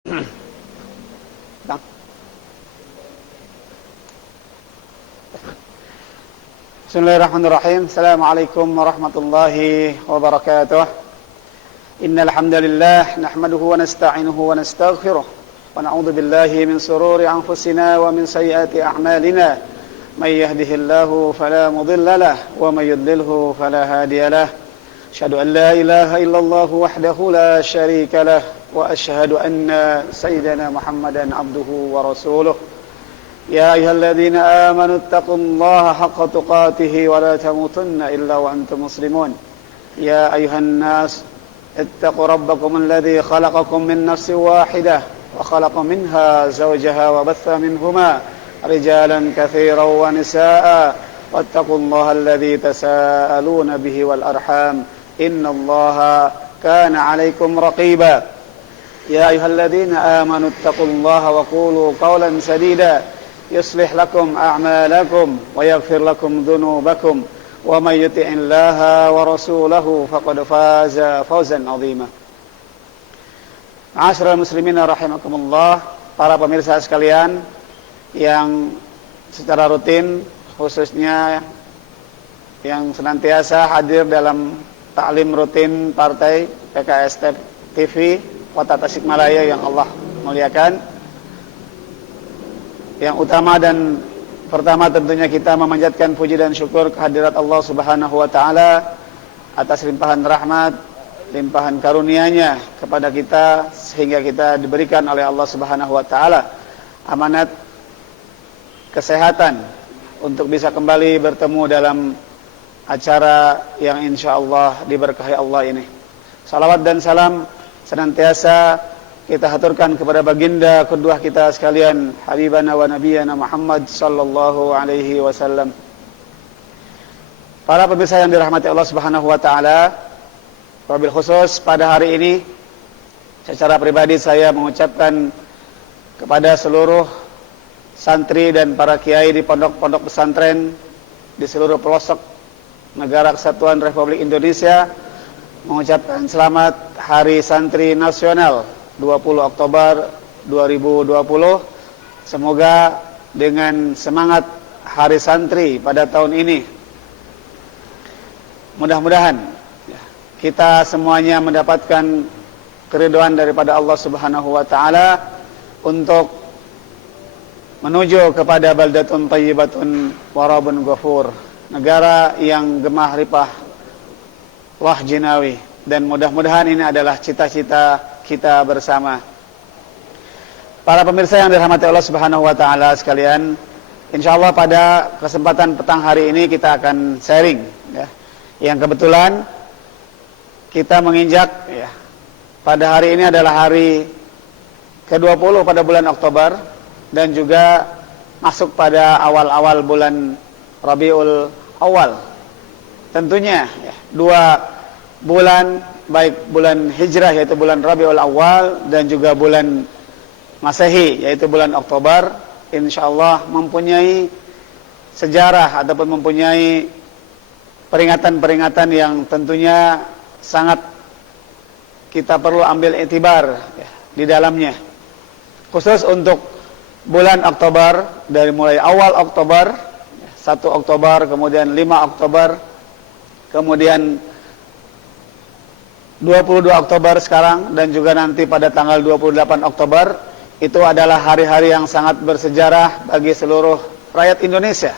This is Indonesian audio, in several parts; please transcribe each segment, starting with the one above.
Bismillahirrahmanirrahim. Assalamualaikum warahmatullahi wabarakatuh. Innal hamdalillah nahmaduhu wa nasta'inuhu wa nastaghfiruh wa na'udzu billahi min shururi anfusina wa min sayyiati a'malina. May yahdihillahu fala mudilla lahu wa may yudlilhu fala hadiya lahu. Asyhadu an la ilaha illallah wahdahu la syarika lahu wa asyhadu anna sayyidana Muhammadan abduhu wa rasuluh. Ya ayyuhalladzina amanu taqullaha haqqa tuqatih wa la tamutunna illa wa antum muslimun. Ya ayyuhan nas ittaqu rabbakum alladzi khalaqakum min nafsin wahidah wa khalaqa minha zawjaha wa batha minhuma rijalan katsiran wa nisaa'a wattaqullaha alladzi tasaaluna bihi wal arham innallaha kana 'alaikum raqiba. Ya ayyuhalladzina amanu taqullaha wa qulu qawlan sadida يصلح لكم أعمالكم ويغفر لكم ذنوبكم ومن يطع الله ورسوله فقد فاز فوزا عظيما. Ma'asyiral muslimin rahimakumullah, para pemirsa sekalian yang secara rutin khususnya yang senantiasa hadir dalam taklim rutin Partai PKS TV Kota Tasikmalaya yang Allah muliakan. Yang utama dan pertama tentunya kita memanjatkan puji dan syukur kehadirat Allah Subhanahu wa taala atas limpahan rahmat, limpahan karunia-Nya kepada kita sehingga kita diberikan oleh Allah Subhanahu wa taala amanat kesehatan untuk bisa kembali bertemu dalam acara yang insyaallah diberkahi Allah ini. Salawat dan salam senantiasa kita haturkan kepada baginda kedua kita sekalian, habibana wa nabiyana Muhammad sallallahu alaihi wasallam. Para pemirsa yang dirahmati Allah Subhanahu wa taala, wabil khusus pada hari ini secara pribadi saya mengucapkan kepada seluruh santri dan para kiai di pondok-pondok pesantren di seluruh pelosok negara Kesatuan Republik Indonesia, mengucapkan selamat Hari Santri Nasional 20 Oktober 2020. Semoga dengan semangat Hari Santri pada tahun ini, mudah-mudahan kita semuanya mendapatkan keridhaan daripada Allah Subhanahu wa taala untuk menuju kepada baldatun thayyibatun wa rabbun ghafur, negara yang gemah ripah wah jinawi, dan mudah-mudahan ini adalah cita-cita kita bersama. Para pemirsa yang dirahmati Allah Subhanahu wa taala sekalian, insyaallah pada kesempatan petang hari ini kita akan sharing ya. Yang kebetulan kita menginjak ya, pada hari ini adalah hari ke-20 pada bulan Oktober dan juga masuk pada awal-awal bulan Rabiul Awal. Tentunya ya, dua bulan, baik bulan Hijrah yaitu bulan Rabiul Awal dan juga bulan Masehi yaitu bulan Oktober, insyaallah mempunyai sejarah ataupun mempunyai peringatan-peringatan yang tentunya sangat kita perlu ambil iktibar ya, di dalamnya. Khusus untuk bulan Oktober, dari mulai awal Oktober 1 Oktober, kemudian 5 Oktober, kemudian 22 Oktober sekarang, dan juga nanti pada tanggal 28 Oktober, itu adalah hari-hari yang sangat bersejarah bagi seluruh rakyat Indonesia.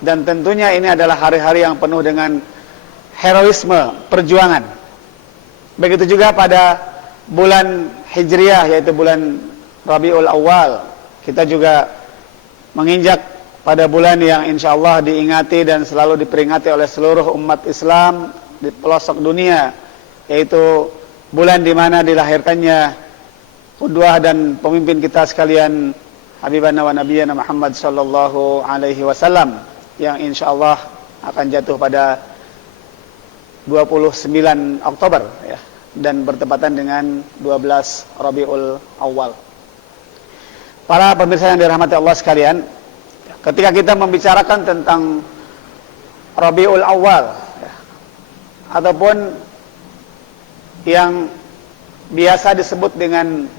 Dan tentunya ini adalah hari-hari yang penuh dengan heroisme, perjuangan. Begitu juga pada bulan Hijriah, yaitu bulan Rabiul Awal, kita juga menginjak pada bulan yang insyaallah diingati dan selalu diperingati oleh seluruh umat Islam di pelosok dunia, yaitu bulan di mana dilahirkannya qudwah dan pemimpin kita sekalian, habibana wa nabiyana Muhammad sallallahu alaihi wasallam, yang insyaallah akan jatuh pada 29 Oktober ya, dan bertepatan dengan 12 Rabiul Awal. Para pemirsa yang dirahmati Allah sekalian, ketika kita membicarakan tentang Rabiul Awal ya, ataupun yang biasa disebut dengan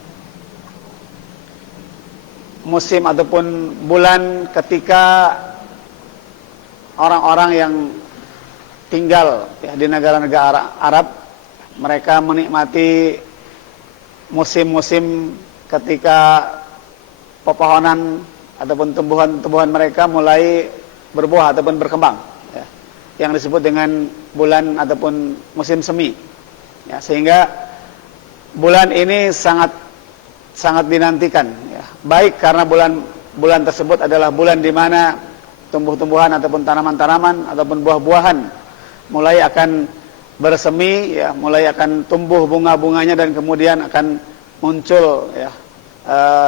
musim ataupun bulan ketika orang-orang yang tinggal ya, di negara-negara Arab, mereka menikmati musim-musim ketika pepohonan ataupun tumbuhan-tumbuhan mereka mulai berbuah ataupun berkembang ya, yang disebut dengan bulan ataupun musim semi ya, sehingga bulan ini sangat dinantikan ya, baik karena bulan tersebut adalah bulan di mana tumbuh-tumbuhan ataupun tanaman-tanaman ataupun buah-buahan mulai akan bersemi ya, mulai akan tumbuh bunga-bunganya dan kemudian akan muncul ya,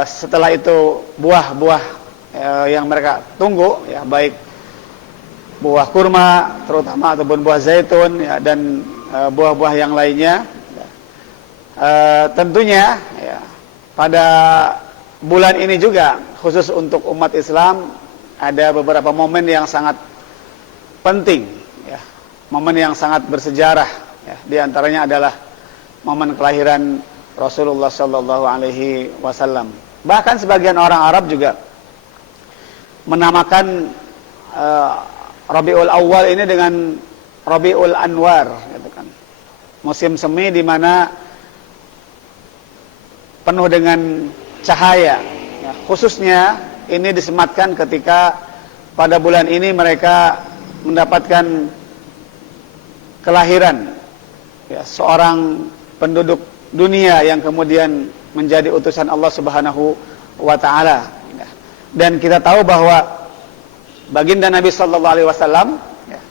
setelah itu buah-buah yang mereka tunggu ya, baik buah kurma terutama ataupun buah zaitun ya, dan buah-buah yang lainnya ya. Tentunya ya, pada bulan ini juga khusus untuk umat Islam ada beberapa momen yang sangat penting ya, momen yang sangat bersejarah ya. Di antaranya adalah momen kelahiran Rasulullah sallallahu alaihi wasallam. Bahkan sebagian orang Arab juga menamakan Rabiul Awal ini dengan Rabiul Anwar gitu kan. Musim semi di mana penuh dengan cahaya ya. Khususnya ini disematkan ketika pada bulan ini mereka mendapatkan kelahiran ya, seorang penduduk dunia yang kemudian menjadi utusan Allah Subhanahu wa taala ya. Dan kita tahu bahwa baginda Nabi sallallahu alaihi wasallam ya,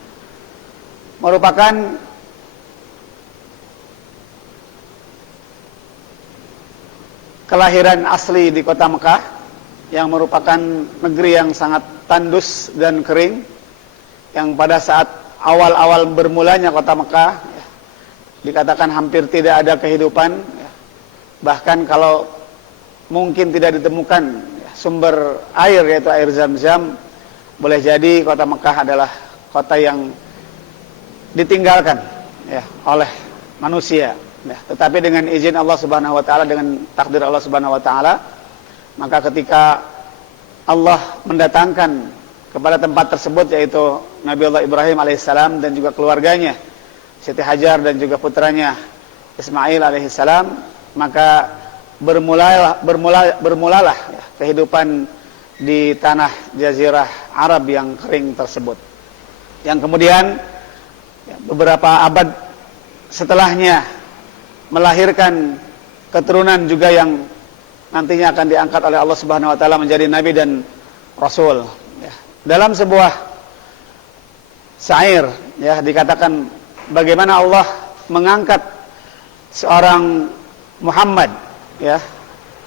merupakan kelahiran asli di kota Mekah yang merupakan negeri yang sangat tandus dan kering, yang pada saat awal-awal bermulanya kota Mekah ya, dikatakan hampir tidak ada kehidupan ya. Bahkan kalau mungkin tidak ditemukan ya, sumber air yaitu air Zam-Zam, boleh jadi kota Mekah adalah kota yang ditinggalkan ya, oleh manusia ya. Tetapi dengan izin Allah Subhanahu wa taala, dengan takdir Allah Subhanahu wa taala, maka ketika Allah mendatangkan kepada tempat tersebut yaitu Nabi Allah Ibrahim alaihissalam dan juga keluarganya, Siti Hajar dan juga putranya Ismail alaihissalam, maka bermulalah ya, kehidupan di tanah jazirah Arab yang kering tersebut, yang kemudian ya, beberapa abad setelahnya melahirkan keturunan juga yang nantinya akan diangkat oleh Allah Subhanahu wa taala menjadi nabi dan rasul ya. Dalam sebuah syair ya, dikatakan bagaimana Allah mengangkat seorang Muhammad ya,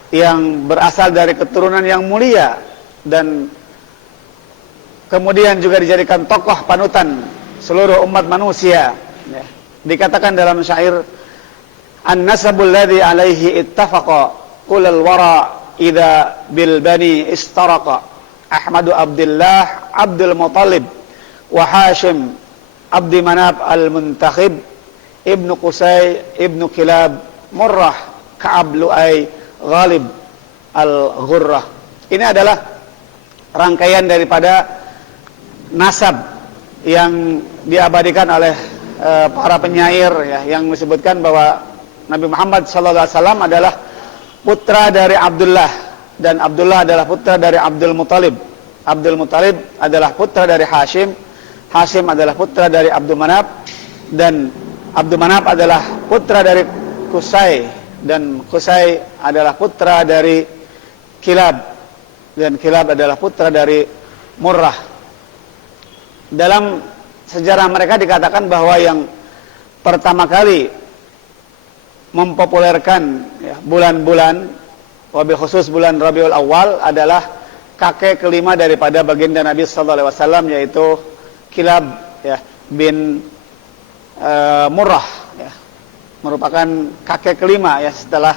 yang berasal dari keturunan yang mulia dan kemudian juga dijadikan tokoh panutan seluruh umat manusia ya. Dikatakan dalam syair, an-nasabul ladzi alaihi ittafaqa kulal wara idza bil bani istaraqa, Ahmadu Abdullah Abdul Muttalib wa Hashim Abdi Manaf al-Muntakhib Ibnu Qusay Ibnu Kilab Murrah Ka'ab Lu'ay Ghalib al-Ghurrah. Ini adalah rangkaian daripada nasab yang diabadikan oleh para penyair ya, yang disebutkan bahwa Nabi Muhammad SAW adalah putra dari Abdullah, dan Abdullah adalah putra dari Abdul Muttalib. Abdul Muttalib adalah putra dari Hashim, Hashim adalah putra dari Abdul Manaf, dan Abdul Manaf adalah putra dari Qusay, dan Qusay adalah putra dari Kilab, dan Kilab adalah putra dari Murrah. Dalam sejarah mereka dikatakan bahwa yang pertama kali mempopulerkan ya, bulan-bulan, wabil khusus bulan Rabiul Awal, adalah kakek kelima daripada baginda Nabi sallallahu alaihi wasallam, yaitu Kilab ya, bin Murrah ya, merupakan kakek kelima ya setelah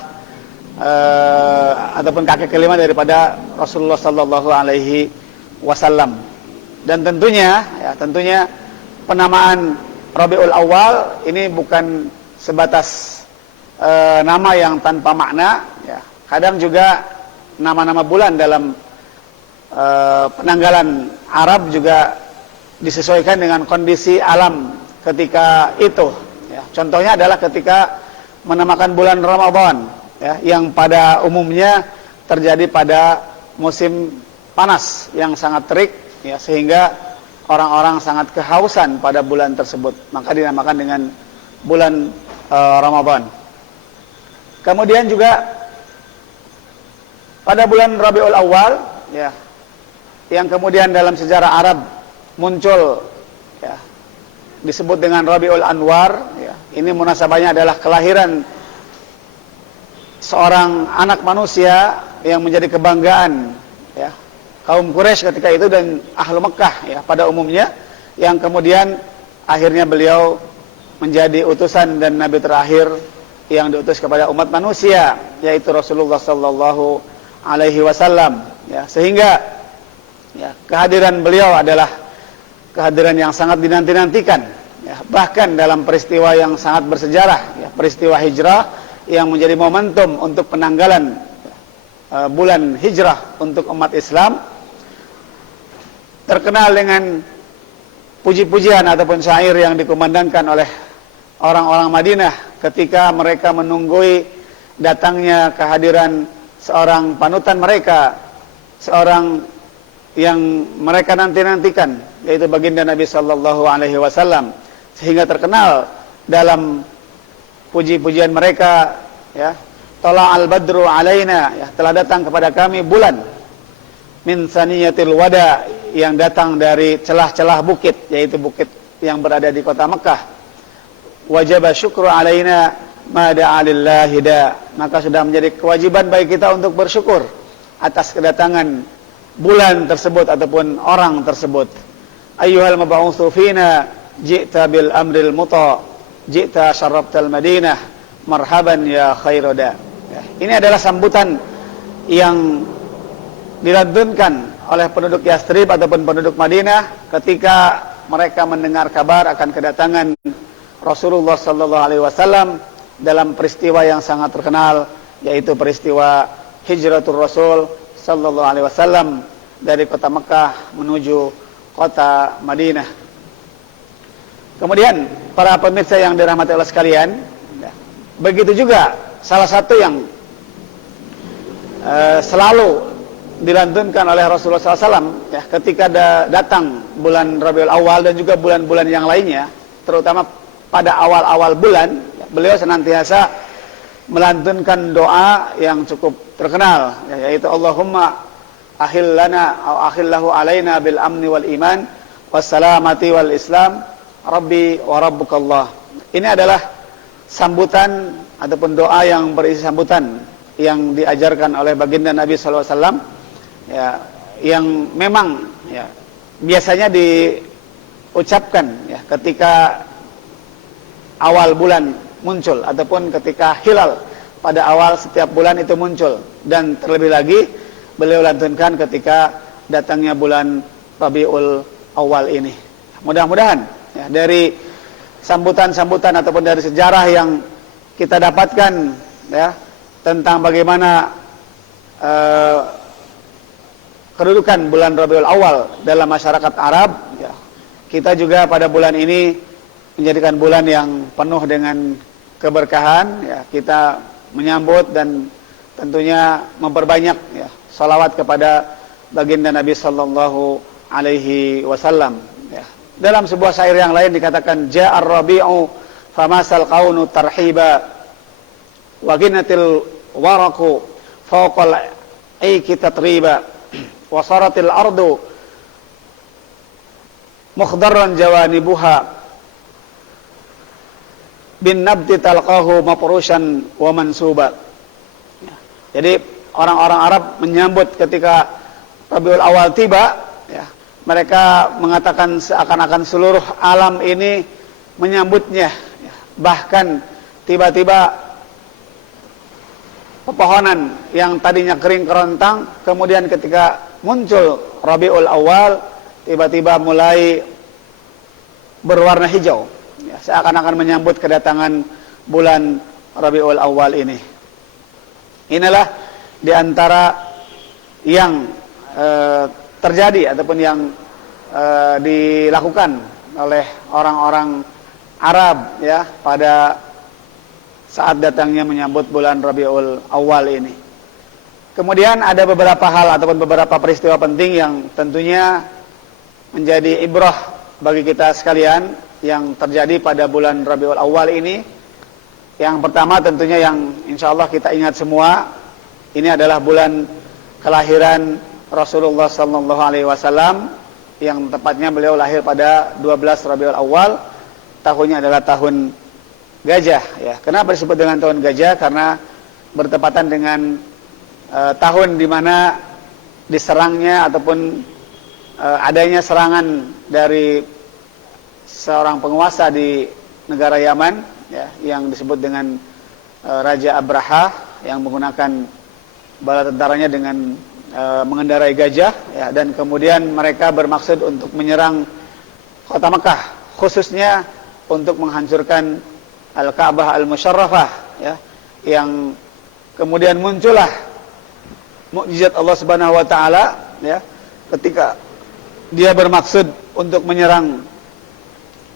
ataupun kakek kelima daripada Rasulullah sallallahu alaihi wasallam. Dan tentunya penamaan Rabiul Awal ini bukan sebatas nama yang tanpa makna ya. Kadang juga nama-nama bulan dalam penanggalan Arab juga disesuaikan dengan kondisi alam ketika itu. Ya, contohnya adalah ketika menamakan bulan Ramadan, ya, yang pada umumnya terjadi pada musim panas yang sangat terik, ya, sehingga orang-orang sangat kehausan pada bulan tersebut, maka dinamakan dengan bulan Ramadan. Kemudian juga pada bulan Rabiul Awal, ya, yang kemudian dalam sejarah Arab muncul, ya, disebut dengan Rabiul Anwar, ya. Ini munasabahnya adalah kelahiran seorang anak manusia yang menjadi kebanggaan, ya, kaum Quraisy ketika itu dan ahlu Mekah, ya, pada umumnya, yang kemudian akhirnya beliau menjadi utusan dan nabi terakhir yang diutus kepada umat manusia, yaitu Rasulullah sallallahu alaihi wasallam, ya, sehingga, ya, kehadiran beliau adalah kehadiran yang sangat dinanti-nantikan, ya, bahkan dalam peristiwa yang sangat bersejarah, ya, peristiwa hijrah yang menjadi momentum untuk penanggalan bulan hijrah untuk umat Islam, terkenal dengan puji-pujian ataupun syair yang dikumandangkan oleh orang-orang Madinah ketika mereka menunggui datangnya kehadiran seorang panutan mereka, seorang yang mereka nanti-nantikan, yaitu baginda Nabi sallallahu alaihi wasallam, sehingga terkenal dalam puji-pujian mereka, ya, tala'al badru alaina, ya, telah datang kepada kami bulan min saniyatil wada, yang datang dari celah-celah bukit, yaitu bukit yang berada di kota Mekah. Wajib syukru alaina ma da'a lillahi da, maka sudah menjadi kewajiban bagi kita untuk bersyukur atas kedatangan bulan tersebut ataupun orang tersebut. Ayyuhal mab'utsu fina ji'ta bil amril muta, ji'ta syarrabtal madinah, marhaban ya khairoda. Ya, ini adalah sambutan yang dilantunkan oleh penduduk Yastrib ataupun penduduk Madinah ketika mereka mendengar kabar akan kedatangan Rasulullah sallallahu alaihi wasallam dalam peristiwa yang sangat terkenal, yaitu peristiwa Hijratul Rasul sallallahu alaihi wasallam dari kota Mekah menuju kota Madinah. Kemudian para pemirsa yang dirahmati Allah sekalian, begitu juga salah satu yang selalu dilantunkan oleh Rasulullah SAW, ya, ketika datang bulan Rabiul Awal dan juga bulan-bulan yang lainnya, terutama pada awal-awal bulan, ya, beliau senantiasa melantunkan doa yang cukup terkenal, ya, yaitu Allahumma ahillana au ahillahu alaina bil amni wal iman wassalamati wal islam rabbi wa rabbukallah. Ini adalah sambutan ataupun doa yang berisi sambutan yang diajarkan oleh baginda Nabi SAW, ya, yang memang, ya, biasanya diucapkan, ya, ketika awal bulan muncul ataupun ketika hilal pada awal setiap bulan itu muncul, dan terlebih lagi beliau lantunkan ketika datangnya bulan Rabiul Awal ini. Mudah-mudahan, ya, dari sambutan-sambutan ataupun dari sejarah yang kita dapatkan, ya, tentang bagaimana kedudukan bulan Rabiul Awal dalam masyarakat Arab, ya, kita juga pada bulan ini menjadikan bulan yang penuh dengan keberkahan, ya, kita menyambut dan tentunya memperbanyak, ya, salawat kepada baginda Nabi sallallahu alaihi wasallam, ya. Dalam sebuah syair yang lain dikatakan ja'ar rabi'u famasal qaunu tarhiba wa ginatil waraku fawqal aiki tatriba wasaratil ardu mukhdarran jawanibuha bin nabti talqahu mafrushan wa mansuba. Jadi orang-orang Arab menyambut ketika Rabiul Awal tiba, ya, mereka mengatakan seakan-akan seluruh alam ini menyambutnya, ya. Bahkan tiba-tiba pepohonan yang tadinya kering kerontang, kemudian ketika muncul Rabiul Awal tiba-tiba mulai berwarna hijau, ya, seakan-akan menyambut kedatangan bulan Rabiul Awal ini. Inilah di antara yang terjadi ataupun yang dilakukan oleh orang-orang Arab ya pada saat datangnya menyambut bulan Rabiul Awal ini. Kemudian ada beberapa hal ataupun beberapa peristiwa penting yang tentunya menjadi ibrah bagi kita sekalian yang terjadi pada bulan Rabiul Awal ini. Yang pertama tentunya yang insyaallah kita ingat semua, ini adalah bulan kelahiran Rasulullah sallallahu alaihi wasallam, yang tepatnya beliau lahir pada 12 Rabiul Awal. Tahunnya adalah tahun gajah ya. Kenapa disebut dengan tahun gajah? Karena bertepatan dengan tahun di mana diserangnya ataupun adanya serangan dari seorang penguasa di negara Yaman ya, yang disebut dengan Raja Abraha, yang menggunakan bala tentaranya dengan mengendarai gajah ya, dan kemudian mereka bermaksud untuk menyerang kota Mekah, khususnya untuk menghancurkan Al-Ka'bah Al-Musyarrafah ya, yang kemudian muncullah mukjizat Allah Subhanahu wa taala ya, ketika dia bermaksud untuk menyerang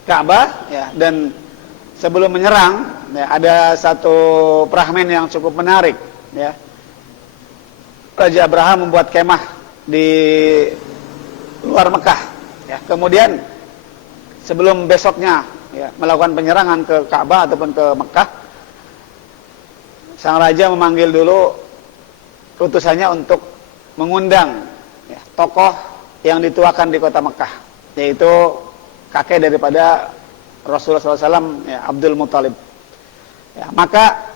Ka'bah ya, dan sebelum menyerang ya, ada satu prahmen yang cukup menarik ya. Raja Abraham membuat kemah di luar Mekah ya. Kemudian sebelum besoknya ya, melakukan penyerangan ke Ka'bah ataupun ke Mekah, sang raja memanggil dulu utusannya untuk mengundang ya, tokoh yang dituakan di kota Mekah, yaitu kakek daripada Rasulullah SAW ya, Abdul Muthalib ya. Maka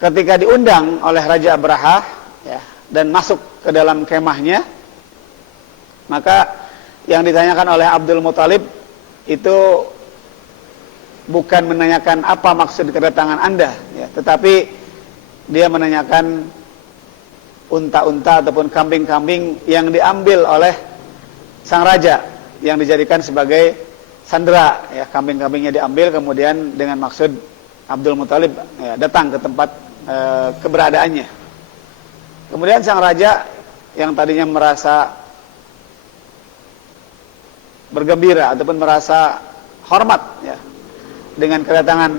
ketika diundang oleh Raja Abraha ya, dan masuk ke dalam kemahnya, maka yang ditanyakan oleh Abdul Muthalib itu bukan menanyakan apa maksud kedatangan Anda ya, tetapi dia menanyakan unta-unta ataupun kambing-kambing yang diambil oleh sang raja, yang dijadikan sebagai sandera ya. Kambing-kambingnya diambil, kemudian dengan maksud Abdul Muthalib ya, datang ke tempat keberadaannya. Kemudian sang raja yang tadinya merasa bergembira ataupun merasa hormat ya dengan kedatangan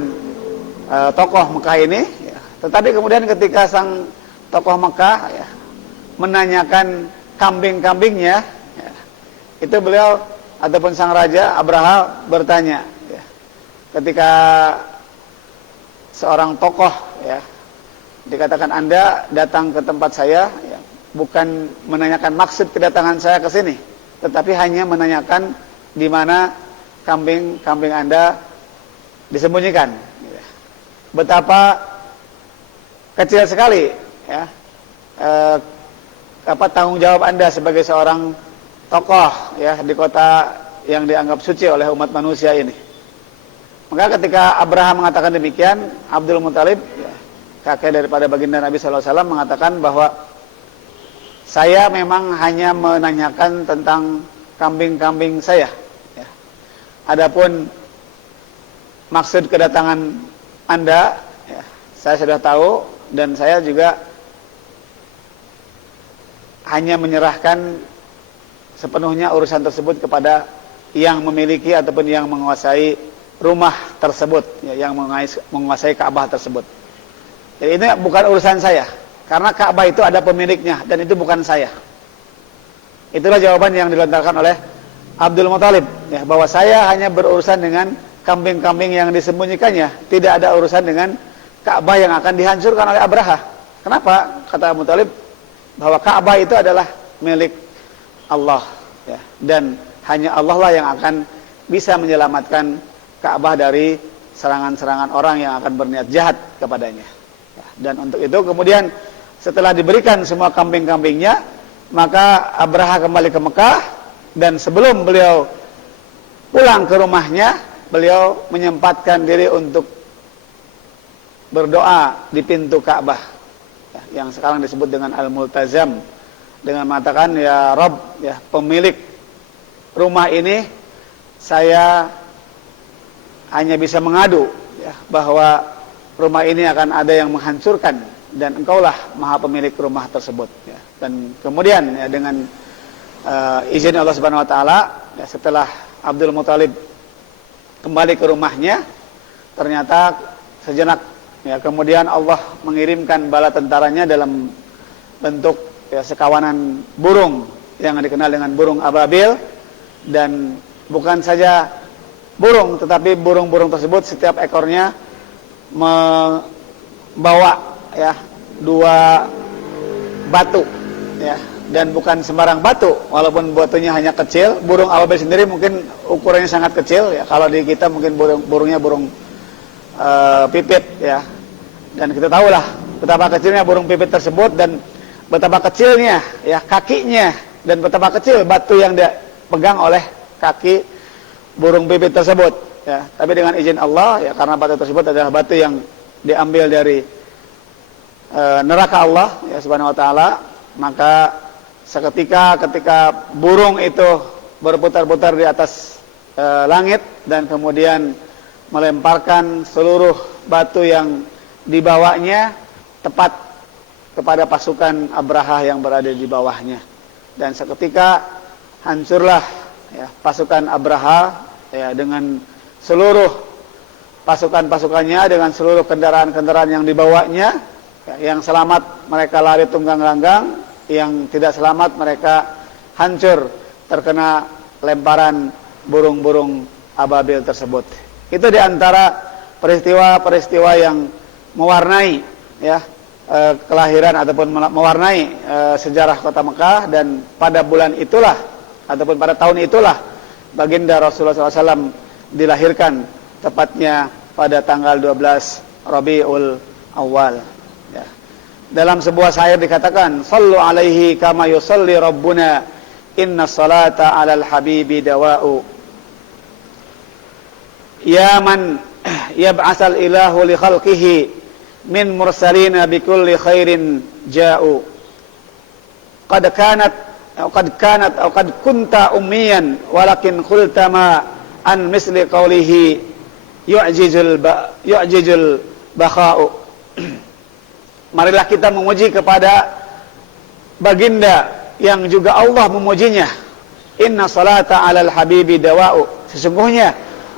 tokoh Mekah ini ya, tetapi kemudian ketika sang tokoh Mekah ya, menanyakan kambing-kambingnya ya, itu beliau ataupun sang raja Abraha bertanya ya, ketika seorang tokoh ya dikatakan Anda datang ke tempat saya ya, bukan menanyakan maksud kedatangan saya ke sini, tetapi hanya menanyakan di mana kambing-kambing Anda disembunyikan. Betapa kecil sekali ya, tanggung jawab Anda sebagai seorang tokoh ya di kota yang dianggap suci oleh umat manusia ini. Maka ketika Abraham mengatakan demikian, Abdul Muthalib ya, kakek daripada baginda Nabi SAW mengatakan bahwa saya memang hanya menanyakan tentang kambing-kambing saya ya. Adapun maksud kedatangan Anda ya, saya sudah tahu, dan saya juga hanya menyerahkan sepenuhnya urusan tersebut kepada yang memiliki ataupun yang menguasai rumah tersebut ya, yang menguasai Ka'bah tersebut. Jadi ini bukan urusan saya, karena Ka'bah itu ada pemiliknya dan itu bukan saya. Itulah jawaban yang dilontarkan oleh Abdul Muthalib ya, bahwa saya hanya berurusan dengan kambing-kambing yang disembunyikannya, tidak ada urusan dengan Ka'bah yang akan dihancurkan oleh Abraha. Kenapa? Kata Muthalib, bahwa Ka'bah itu adalah milik Allah ya, dan hanya Allah lah yang akan bisa menyelamatkan Ka'bah dari serangan-serangan orang yang akan berniat jahat kepadanya ya. Dan untuk itu kemudian setelah diberikan semua kambing-kambingnya, maka Abraha kembali ke Mekah, dan sebelum beliau pulang ke rumahnya, beliau menyempatkan diri untuk berdoa di pintu Ka'bah ya, yang sekarang disebut dengan Al-Multazam, dengan mengatakan, ya Rabb ya, pemilik rumah ini, saya hanya bisa mengadu ya, bahwa rumah ini akan ada yang menghancurkan dan engkaulah maha pemilik rumah tersebut, ya. Dan kemudian ya, dengan izin Allah Subhanahu wa taala, ya, setelah Abdul Muthalib kembali ke rumahnya, ternyata sejenak ya kemudian Allah mengirimkan bala tentaranya dalam bentuk ya sekawanan burung yang dikenal dengan burung ababil. Dan bukan saja burung, tetapi burung-burung tersebut setiap ekornya membawa ya 2 batu, ya, dan bukan sembarang batu, walaupun batunya hanya kecil. Burung ababil sendiri mungkin ukurannya sangat kecil, ya. Kalau di kita mungkin burungnya burung pipit, ya. Dan kita tahulah betapa kecilnya burung pipit tersebut dan betapa kecilnya ya kakinya dan betapa kecil batu yang dipegang oleh kaki burung pipit tersebut, ya. Tapi dengan izin Allah, ya, karena batu tersebut adalah batu yang diambil dari neraka Allah, ya, Subhanahu wa taala, maka seketika ketika burung itu berputar-putar di atas langit dan kemudian melemparkan seluruh batu yang dibawanya tepat kepada pasukan Abraha yang berada di bawahnya, dan seketika hancurlah ya pasukan Abraha, ya, dengan seluruh pasukan-pasukannya, dengan seluruh kendaraan-kendaraan yang dibawanya. Yang selamat mereka lari tunggang langgang, yang tidak selamat mereka hancur terkena lemparan burung-burung ababil tersebut. Itu diantara peristiwa-peristiwa yang mewarnai ya kelahiran ataupun mewarnai sejarah kota Mekah. Dan pada bulan itulah ataupun pada tahun itulah baginda Rasulullah SAW dilahirkan, tepatnya pada tanggal 12 Rabiul Awal. Ya. Dalam sebuah syair dikatakan, "Shallu alaihi kama yusalli rabbuna, inna salata 'alal habibi dawa'u." Ya man yab'asal ilahu li khalqihi min mursalina bi kulli khairin ja'u. Qad kunta ummiyan walakin qulta ma an misli qawlihi yu'jizul bakha'u. Marilah kita memuji kepada baginda yang juga Allah memujinya. Inna salata 'alal habibi dawa'u. Sesungguhnya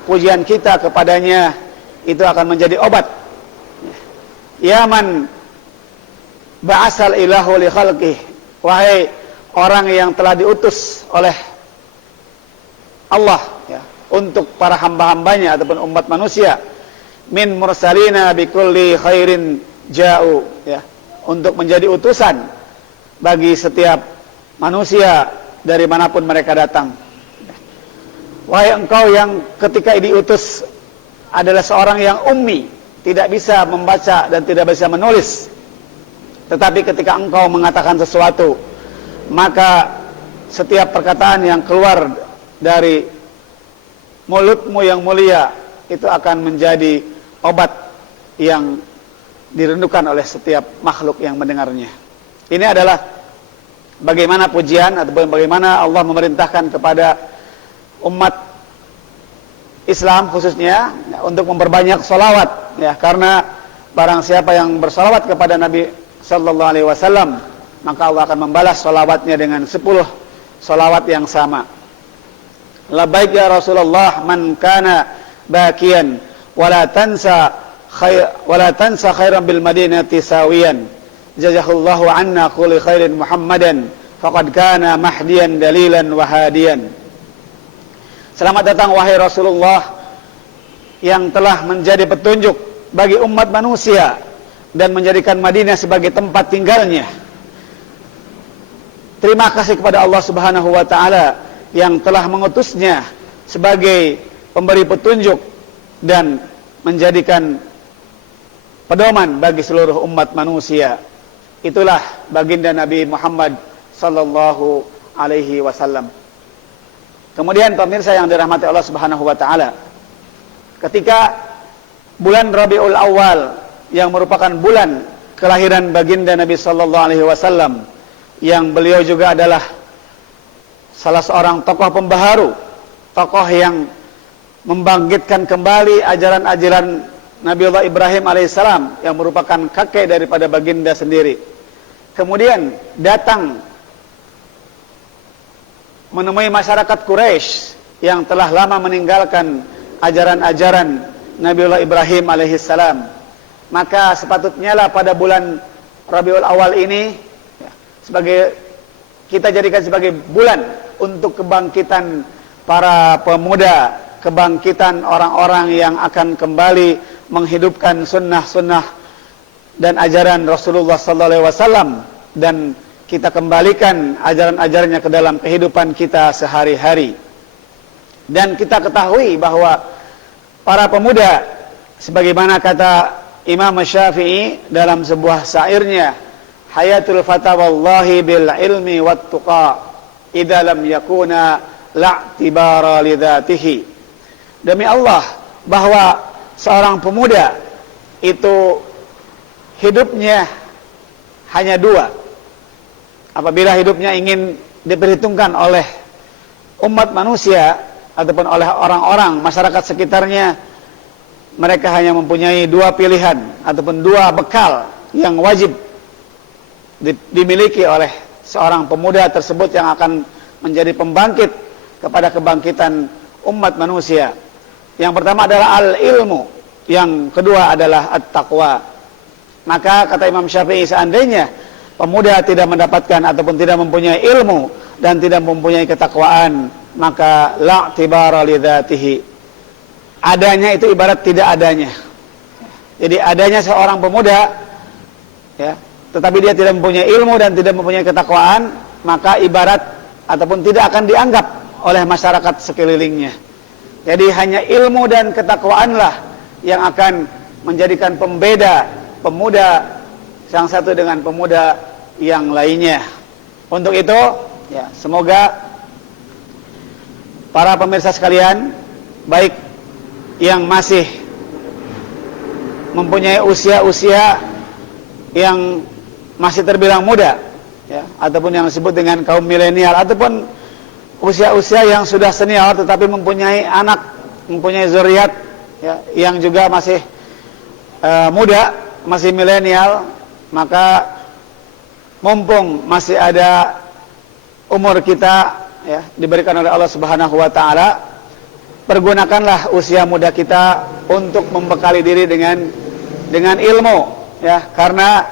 pujian kita kepadanya itu akan menjadi obat. Ya man ba'asal ilahu li khalqih. Wahai orang yang telah diutus oleh Allah, ya, untuk para hamba-hambanya ataupun umat manusia, min mursalina bi kulli khairin ja'u, ya, untuk menjadi utusan bagi setiap manusia dari manapun mereka datang. Wahai engkau yang ketika diutus adalah seorang yang ummi, tidak bisa membaca dan tidak bisa menulis, tetapi ketika engkau mengatakan sesuatu, maka setiap perkataan yang keluar dari mulutmu yang mulia itu akan menjadi obat yang dirindukan oleh setiap makhluk yang mendengarnya. Ini adalah bagaimana pujian ataupun bagaimana Allah memerintahkan kepada umat Islam khususnya ya, untuk memperbanyak sholawat, ya, karena barang siapa yang bersolawat kepada Nabi Sallallahu Alaihi Wasallam, maka Allah akan membalas sholawatnya dengan 10 sholawat yang sama. Labbaik ya Rasulullah man kana bakian wala tansa khairan bil madinati sawiyan jazahullahu anna kulli khairin Muhammadan faqad kana mahdiyan dalilan wa hadiyan. Selamat datang wahai Rasulullah yang telah menjadi petunjuk bagi umat manusia dan menjadikan Madinah sebagai tempat tinggalnya. Terima kasih kepada Allah Subhanahu wa taala yang telah mengutusnya sebagai pemberi petunjuk dan menjadikan pedoman bagi seluruh umat manusia. Itulah baginda Nabi Muhammad sallallahu alaihi wasallam. Kemudian pemirsa yang dirahmati Allah Subhanahu wa taala, ketika bulan Rabiul Awal yang merupakan bulan kelahiran baginda Nabi sallallahu alaihi wasallam, yang beliau juga adalah salah seorang tokoh pembaharu, tokoh yang membangkitkan kembali ajaran-ajaran Nabiullah Ibrahim alaihissalam yang merupakan kakek daripada baginda sendiri. Kemudian datang menemui masyarakat Quraisy yang telah lama meninggalkan ajaran-ajaran Nabiullah Ibrahim alaihissalam. Maka sepatutnya lah pada bulan Rabiul Awal ini sebagai kita jadikan sebagai bulan untuk kebangkitan para pemuda, kebangkitan orang-orang yang akan kembali menghidupkan sunnah-sunnah dan ajaran Rasulullah SAW, dan kita kembalikan ajaran-ajarannya ke dalam kehidupan kita sehari-hari. Dan kita ketahui bahwa para pemuda, sebagaimana kata Imam Syafi'i dalam sebuah syairnya, hayatul fata wallahi bil ilmi wat tuqa idza lam yakuna la'tibara lidzatihi. Demi Allah bahwa seorang pemuda itu hidupnya hanya dua. Apabila hidupnya ingin diperhitungkan oleh umat manusia ataupun oleh orang-orang masyarakat sekitarnya, mereka hanya mempunyai dua pilihan ataupun dua bekal yang wajib dimiliki oleh seorang pemuda tersebut yang akan menjadi pembangkit kepada kebangkitan umat manusia. Yang pertama adalah al-ilmu, yang kedua adalah at-taqwa. Maka kata Imam Syafi'i, seandainya pemuda tidak mendapatkan ataupun tidak mempunyai ilmu dan tidak mempunyai ketakwaan, maka la'tibara lidzatihi. Adanya itu ibarat tidak adanya. Jadi adanya seorang pemuda ya, tetapi dia tidak mempunyai ilmu dan tidak mempunyai ketakwaan, maka ibarat ataupun tidak akan dianggap oleh masyarakat sekelilingnya. Jadi hanya ilmu dan ketakwaanlah yang akan menjadikan pembeda pemuda yang satu dengan pemuda yang lainnya. Untuk itu, ya, semoga para pemirsa sekalian, baik yang masih mempunyai usia-usia yang masih terbilang muda, ya, ataupun yang disebut dengan kaum milenial, ataupun usia-usia yang sudah senior tetapi mempunyai anak, mempunyai zuriat ya, yang juga masih muda, masih milenial, maka mumpung masih ada umur kita ya, diberikan oleh Allah Subhanahu wa taala, pergunakanlah usia muda kita untuk membekali diri dengan ilmu ya, karena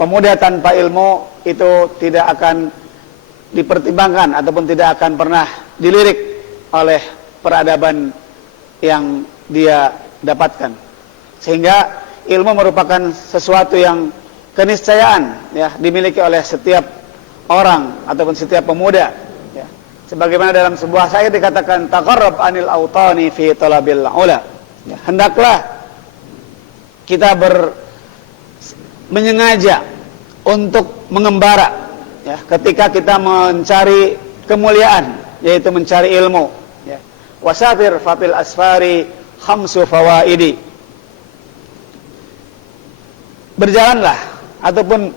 pemuda tanpa ilmu itu tidak akan dipertimbangkan ataupun tidak akan pernah dilirik oleh peradaban yang dia dapatkan. Sehingga ilmu merupakan sesuatu yang keniscayaan ya, dimiliki oleh setiap orang ataupun setiap pemuda ya. Sebagaimana dalam sebuah syair dikatakan, taqarrab anil autani fi talabil ula ya, hendaklah kita menyengaja untuk mengembara ya, ketika kita mencari kemuliaan, yaitu mencari ilmu ya. Wasafir fafil asfari khamsu fawaidi. Berjalanlah ataupun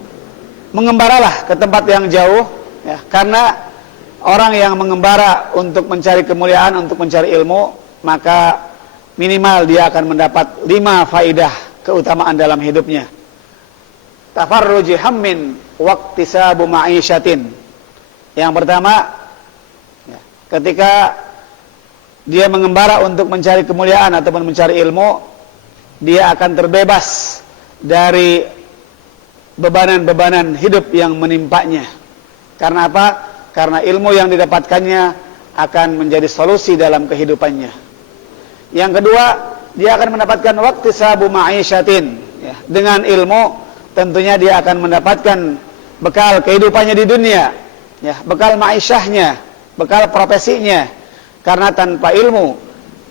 mengembaralah ke tempat yang jauh ya, karena orang yang mengembara untuk mencari kemuliaan, untuk mencari ilmu, maka minimal dia akan mendapat 5 faidah keutamaan dalam hidupnya. Tafarruji hammin waqtisabu ma'isyatin. Yang pertama ya, ketika dia mengembara untuk mencari kemuliaan ataupun mencari ilmu, dia akan terbebas dari bebanan-bebanan hidup yang menimpanya. Karena apa? Karena ilmu yang didapatkannya akan menjadi solusi dalam kehidupannya. Yang kedua, dia akan mendapatkan waqtisabu ma'isyatin ya, dengan ilmu tentunya dia akan mendapatkan bekal kehidupannya di dunia ya, bekal ma'isyahnya, bekal profesinya. Karena tanpa ilmu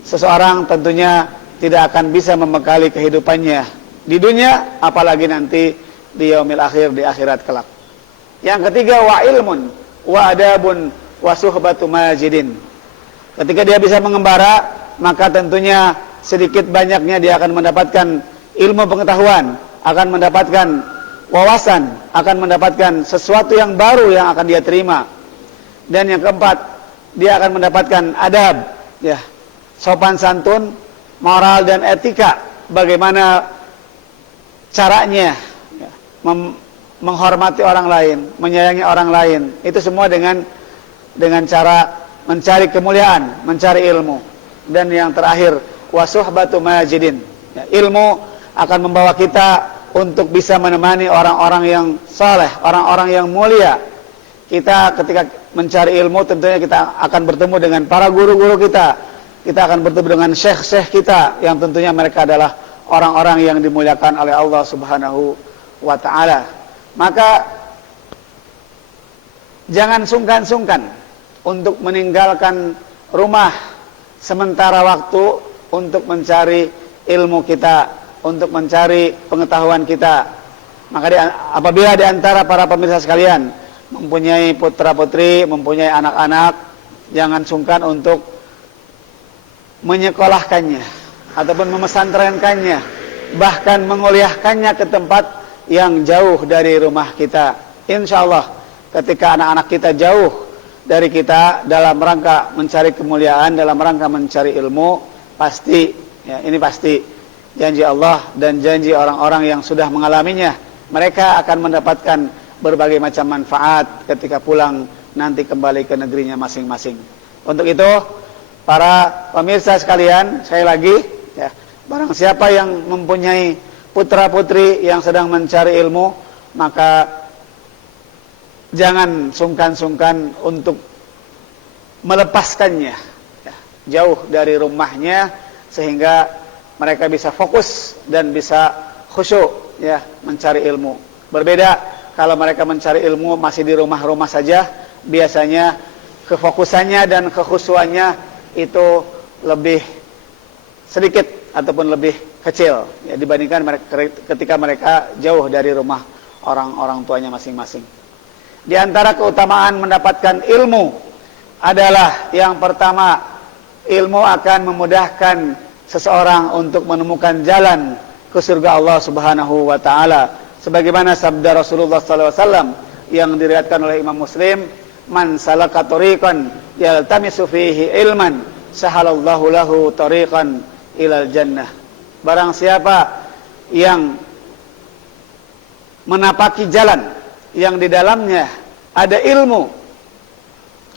seseorang tentunya tidak akan bisa membekali kehidupannya di dunia, apalagi nanti di yaumil akhir, di akhirat kelak. Yang ketiga, wa ilmun wa adabun wa suhbatu majidin. Ketika dia bisa mengembara, maka tentunya sedikit banyaknya dia akan mendapatkan ilmu pengetahuan, akan mendapatkan wawasan, akan mendapatkan sesuatu yang baru yang akan dia terima. Dan yang keempat, dia akan mendapatkan adab ya, sopan santun, moral dan etika bagaimana caranya ya, menghormati orang lain, menyayangi orang lain. Itu semua dengan cara mencari kemuliaan, mencari ilmu. Dan yang terakhir, wasuhbatu majidin. Ya, ilmu akan membawa kita untuk bisa menemani orang-orang yang saleh, orang-orang yang mulia. Kita ketika mencari ilmu tentunya kita akan bertemu dengan para guru-guru kita. Kita akan bertemu dengan syekh-syekh kita yang tentunya mereka adalah orang-orang yang dimuliakan oleh Allah Subhanahu wa taala. Maka jangan sungkan-sungkan untuk meninggalkan rumah sementara waktu untuk mencari ilmu kita, untuk mencari pengetahuan kita. Maka apabila di antara para pemirsa sekalian mempunyai putra-putri, mempunyai anak-anak, jangan sungkan untuk menyekolahkannya ataupun memesantrenkannya, bahkan menguliahkannya ke tempat yang jauh dari rumah kita. Insyaallah ketika anak-anak kita jauh dari kita dalam rangka mencari kemuliaan, dalam rangka mencari ilmu, pasti ya, ini pasti janji Allah dan janji orang-orang yang sudah mengalaminya. Mereka akan mendapatkan berbagai macam manfaat ketika pulang nanti kembali ke negerinya masing-masing. Untuk itu para pemirsa sekalian, sekali lagi ya, barang siapa yang mempunyai putra-putri yang sedang mencari ilmu, maka jangan sungkan-sungkan untuk melepaskannya ya, jauh dari rumahnya sehingga mereka bisa fokus dan bisa khusyuk ya mencari ilmu. Berbeda kalau mereka mencari ilmu masih di rumah-rumah saja, biasanya kefokusannya dan kekhusyuannya itu lebih sedikit ataupun lebih kecil ya, dibandingkan ketika mereka jauh dari rumah orang-orang tuanya masing-masing. Di antara keutamaan mendapatkan ilmu adalah yang pertama, ilmu akan memudahkan seseorang untuk menemukan jalan ke surga Allah Subhanahu wa taala. Sebagaimana sabda Rasulullah sallallahu alaihi wasallam yang diriwayatkan oleh Imam Muslim, man salaka tariqan yaltamisu fihi ilman sahalallahu lahu tariqan ilal jannah. Barang siapa yang menapaki jalan yang di dalamnya ada ilmu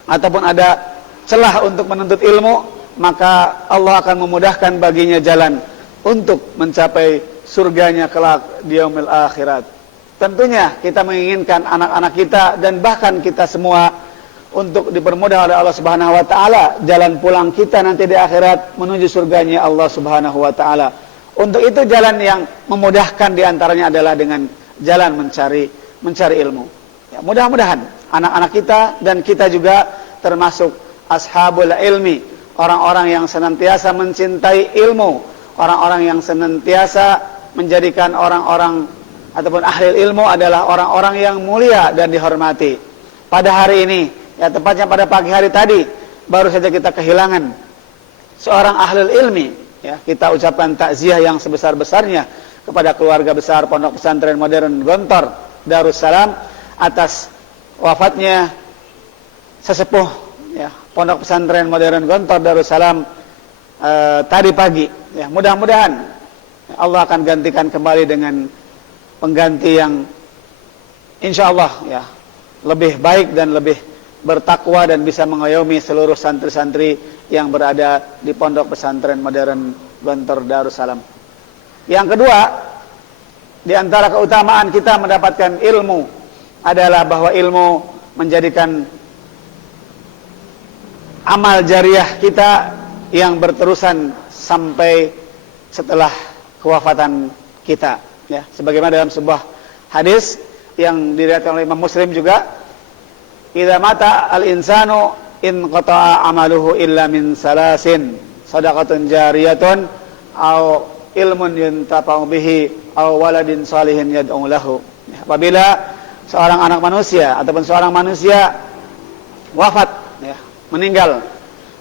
ataupun ada celah untuk menuntut ilmu, maka Allah akan memudahkan baginya jalan untuk mencapai surganya kelak di yaumil akhirat. Tentunya kita menginginkan anak-anak kita dan bahkan kita semua untuk dipermudah oleh Allah Subhanahu wa taala jalan pulang kita nanti di akhirat menuju surganya Allah Subhanahu wa taala. Untuk itu jalan yang memudahkan diantaranya adalah dengan jalan mencari ilmu. Ya, mudah-mudahan anak-anak kita dan kita juga termasuk ashabul ilmi, orang-orang yang senantiasa mencintai ilmu, orang-orang yang senantiasa menjadikan orang-orang ataupun ahli ilmu adalah orang-orang yang mulia dan dihormati. Pada hari ini, ya tepatnya pada pagi hari tadi, baru saja kita kehilangan seorang ahli ilmi. Ya, kita ucapkan takziah yang sebesar-besarnya kepada keluarga besar Pondok Pesantren Modern Gontor Darussalam atas wafatnya sesepuh ya, Pondok Pesantren Modern Gontor Darussalam tadi pagi. Ya, mudah-mudahan Allah akan gantikan kembali dengan pengganti yang insyaallah ya lebih baik dan lebih bertakwa dan bisa mengayomi seluruh santri-santri yang berada di Pondok Pesantren Modern Gontor Darussalam. Yang kedua, di antara keutamaan kita mendapatkan ilmu adalah bahwa ilmu menjadikan amal jariah kita yang berterusan sampai setelah kewafatan kita. Ya, sebagaimana dalam sebuah hadis yang diriwayatkan oleh Imam Muslim juga, idza mata al-insanu in qata'a amaluhu illa min salasin shadaqatun jariyatun aw ilmun yuntafa'u bihi aw waladin salihin yad'u lahu. Apabila seorang anak manusia ataupun seorang manusia wafat ya, meninggal,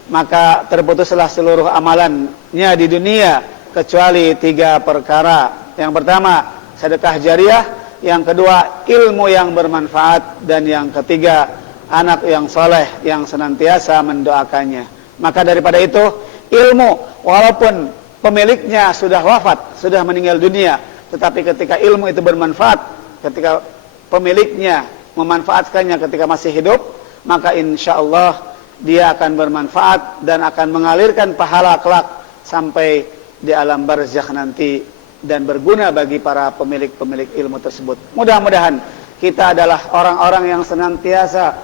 maka terputuslah seluruh amalannya di dunia kecuali 3 perkara. Yang pertama, sedekah jariah, yang kedua, ilmu yang bermanfaat, dan yang ketiga, anak yang soleh yang senantiasa mendoakannya. Maka daripada itu, ilmu walaupun pemiliknya sudah wafat, sudah meninggal dunia, tetapi ketika ilmu itu bermanfaat, ketika pemiliknya memanfaatkannya ketika masih hidup, maka insya Allah dia akan bermanfaat dan akan mengalirkan pahala kelak sampai di alam barzakh nanti dan berguna bagi para pemilik-pemilik ilmu tersebut. Mudah-mudahan kita adalah orang-orang yang senantiasa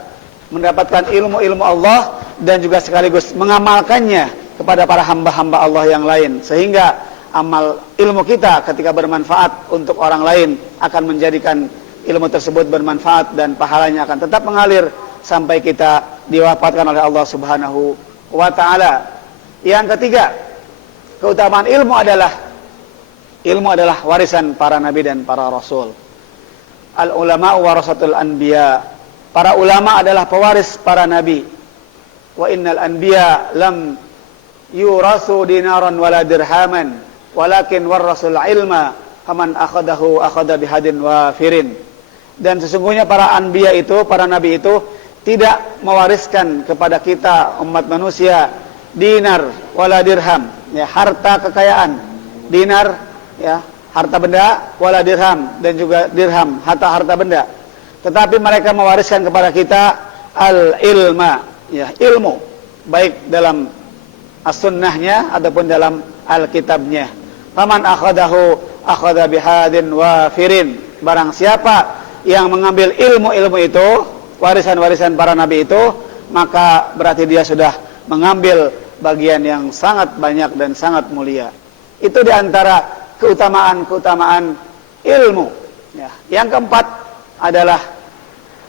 mendapatkan ilmu-ilmu Allah dan juga sekaligus mengamalkannya kepada para hamba-hamba Allah yang lain, sehingga amal ilmu kita ketika bermanfaat untuk orang lain akan menjadikan ilmu tersebut bermanfaat dan pahalanya akan tetap mengalir sampai kita diwafatkan oleh Allah Subhanahu wa taala. Yang ketiga, keutamaan ilmu adalah warisan para nabi dan para rasul. Al ulama warasatul anbiya. Para ulama adalah pewaris para nabi. Wa innal anbiya lam yurasu dinaran wala dirhaman, walakin warasul ilma, faman akhadahu akhadha bihadin wafirin. Dan sesungguhnya para anbiya itu, para nabi itu tidak mewariskan kepada kita umat manusia dinar wala dirham, ya, harta kekayaan. Dinar, ya, harta benda, wala dirham, dan juga dirham, harta benda. Tetapi mereka mewariskan kepada kita al-ilma, ya, ilmu, baik dalam as-sunnahnya ataupun dalam al-kitabnya. Faman akhadahu akhadha bihadin wafirin. Barang siapa yang mengambil ilmu-ilmu itu, warisan-warisan para nabi itu, maka berarti dia sudah mengambil bagian yang sangat banyak dan sangat mulia. Itu diantara keutamaan-keutamaan ilmu, ya. Yang keempat adalah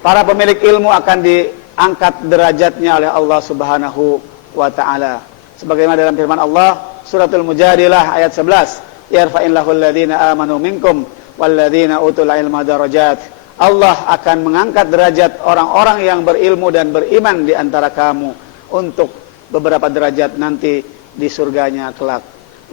para pemilik ilmu akan diangkat derajatnya oleh Allah Subhanahu wa taala. Sebagaimana dalam firman Allah suratul Mujadilah ayat 11, yarfa'illahu alladhina amanu minkum walladzina utul ilma darajat. Allah akan mengangkat derajat orang-orang yang berilmu dan beriman di antara kamu untuk beberapa derajat nanti di surganya kelak.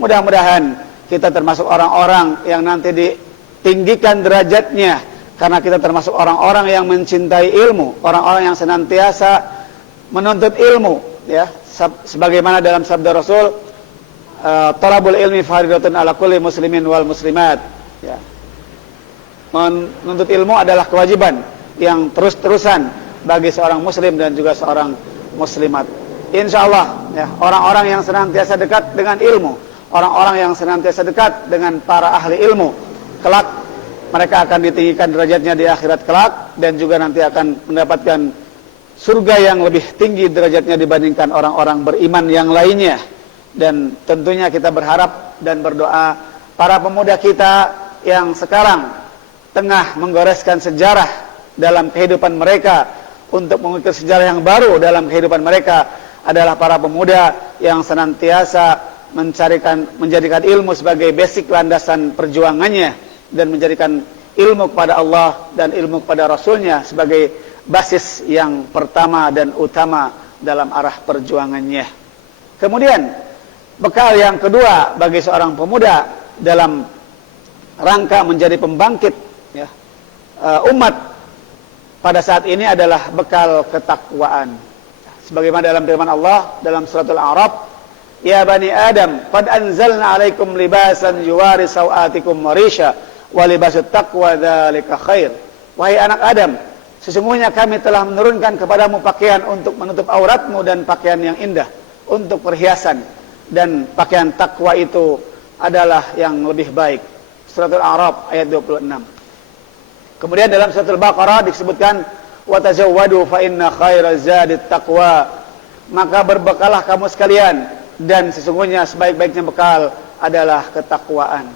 Mudah-mudahan kita termasuk orang-orang yang nanti ditinggikan derajatnya, karena kita termasuk orang-orang yang mencintai ilmu, orang-orang yang senantiasa menuntut ilmu, ya. Sebagaimana dalam sabda Rasul, talabul ilmi fardhatun ala kulli muslimin wal muslimat, ya. Menuntut ilmu adalah kewajiban yang terus-terusan bagi seorang muslim dan juga seorang muslimat. Insyaallah, ya, orang-orang yang senantiasa dekat dengan ilmu, orang-orang yang senantiasa dekat dengan para ahli ilmu, kelak mereka akan ditinggikan derajatnya di akhirat kelak, dan juga nanti akan mendapatkan surga yang lebih tinggi derajatnya dibandingkan orang-orang beriman yang lainnya. Dan tentunya kita berharap dan berdoa para pemuda kita yang sekarang tengah menggoreskan sejarah dalam kehidupan mereka, untuk mengukir sejarah yang baru dalam kehidupan mereka, adalah para pemuda yang senantiasa menjadikan ilmu sebagai basic landasan perjuangannya, dan menjadikan ilmu kepada Allah dan ilmu kepada Rasulnya sebagai basis yang pertama dan utama dalam arah perjuangannya. Kemudian bekal yang kedua bagi seorang pemuda dalam rangka menjadi pembangkit, ya, umat pada saat ini adalah bekal ketakwaan. Sebagaimana dalam firman Allah dalam suratul A'raf, ya bani Adam, qad anzalna alaikum libasan yuwari sawatikum warisha wa libasut taqwa dzalika khair. Wahai anak Adam, sesungguhnya kami telah menurunkan kepadamu pakaian untuk menutup auratmu dan pakaian yang indah untuk perhiasan, dan pakaian takwa itu adalah yang lebih baik. Suratul A'raf ayat 26. Kemudian dalam suratul Baqarah disebutkan, wa tazawwadu fa inna khairaz zadit taqwa. Maka berbekalah kamu sekalian, dan sesungguhnya sebaik-baiknya bekal adalah ketakwaan.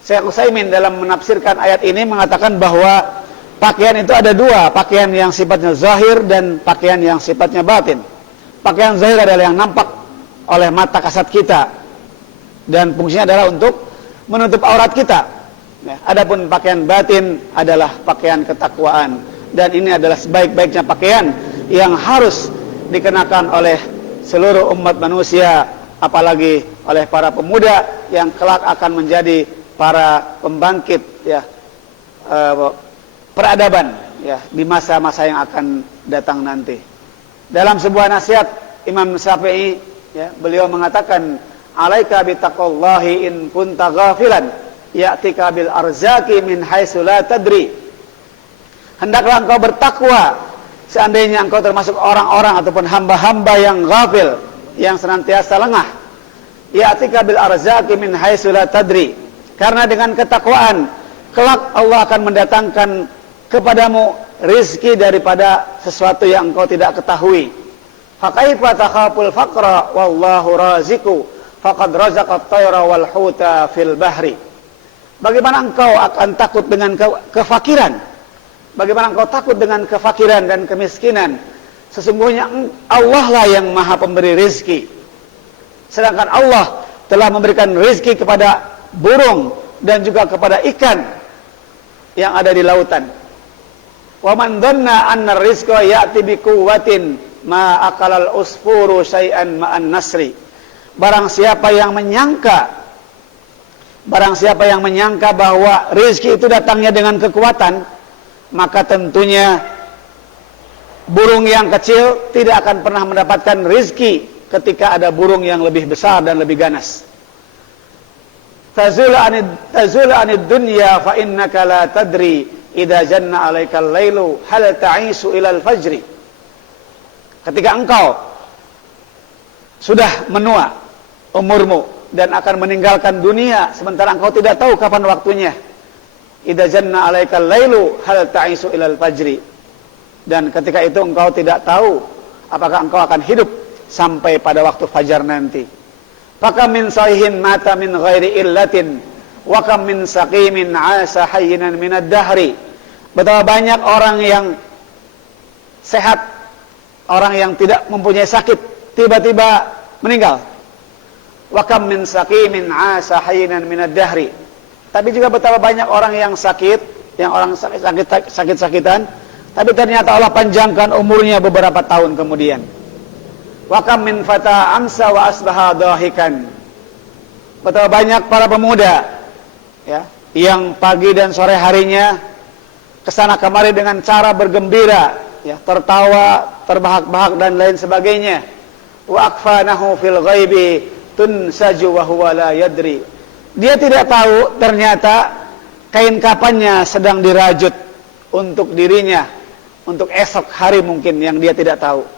Syekh Utsaimin dalam menafsirkan ayat ini mengatakan bahwa pakaian itu ada dua, pakaian yang sifatnya zahir dan pakaian yang sifatnya batin. Pakaian zahir adalah yang nampak oleh mata kasat kita, dan fungsinya adalah untuk menutup aurat kita. Adapun pakaian batin adalah pakaian ketakwaan, dan ini adalah sebaik-baiknya pakaian yang harus dikenakan oleh seluruh umat manusia, apalagi oleh para pemuda yang kelak akan menjadi para pembangkit, ya, peradaban, ya, di masa-masa yang akan datang nanti. Dalam sebuah nasihat Imam Syafi'i, ya, beliau mengatakan, alaika bitaqwallahi in kunta ghafilan ya'tika bil arzaki min haitsu la tadri. Hendaklah engkau bertakwa seandainya engkau termasuk orang-orang ataupun hamba-hamba yang ghafil, yang senantiasa lengah. Ya'tika bil arzaki min haitsu la tadri. Karena dengan ketakwaan kelak Allah akan mendatangkan kepadamu rizki daripada sesuatu yang engkau tidak ketahui. Fakaifa takhaful faqra wallahu raziqu faqad razaqat tayra wal huta fil bahri. Bagaimana engkau akan takut dengan kefakiran? Bagaimana engkau takut dengan kefakiran dan kemiskinan? Sesungguhnya Allah lah yang maha pemberi rizki. Sedangkan Allah telah memberikan rizki kepada burung dan juga kepada ikan yang ada di lautan. Wa man dhanna anna ar-rizqa ya'ti bi quwwatin ma aqalal usfuru syai'an ma'an nasri. Barang siapa yang menyangka bahwa rizki itu datangnya dengan kekuatan, maka tentunya burung yang kecil tidak akan pernah mendapatkan rizki ketika ada burung yang lebih besar dan lebih ganas. Tazulu anid dunya fa innaka la tadri idza janna 'alaikal lailu hal ta'isu ilal fajri. Ketika engkau sudah menua umurmu dan akan meninggalkan dunia sementara engkau tidak tahu kapan waktunya. Idza janna 'alaikal lailu hal ta'isu ilal fajri. Dan ketika itu engkau tidak tahu apakah engkau akan hidup sampai pada waktu fajar nanti. Fakam min sahihin mata min ghairi illatin wa kam min saqimin 'asa hayyinan minad dahri. Betapa banyak orang yang sehat, orang yang tidak mempunyai sakit tiba-tiba meninggal. Wa kam min saqimin 'asa hayyinan minad dahri. Tapi juga betapa banyak orang yang sakit, yang orang sakit-sakitan, tapi ternyata Allah panjangkan umurnya beberapa tahun kemudian. Wa kam min fata amsa wa asbaha dahikan. Betapa banyak para pemuda ya, yang pagi dan sore harinya kesana kemari dengan cara bergembira, ya, tertawa, terbahak-bahak dan lain sebagainya. Wa akfanahu fil ghaibi tunsaju wa huwa la yadri. Dia tidak tahu ternyata kain kafannya sedang dirajut untuk dirinya, untuk esok hari mungkin yang dia tidak tahu.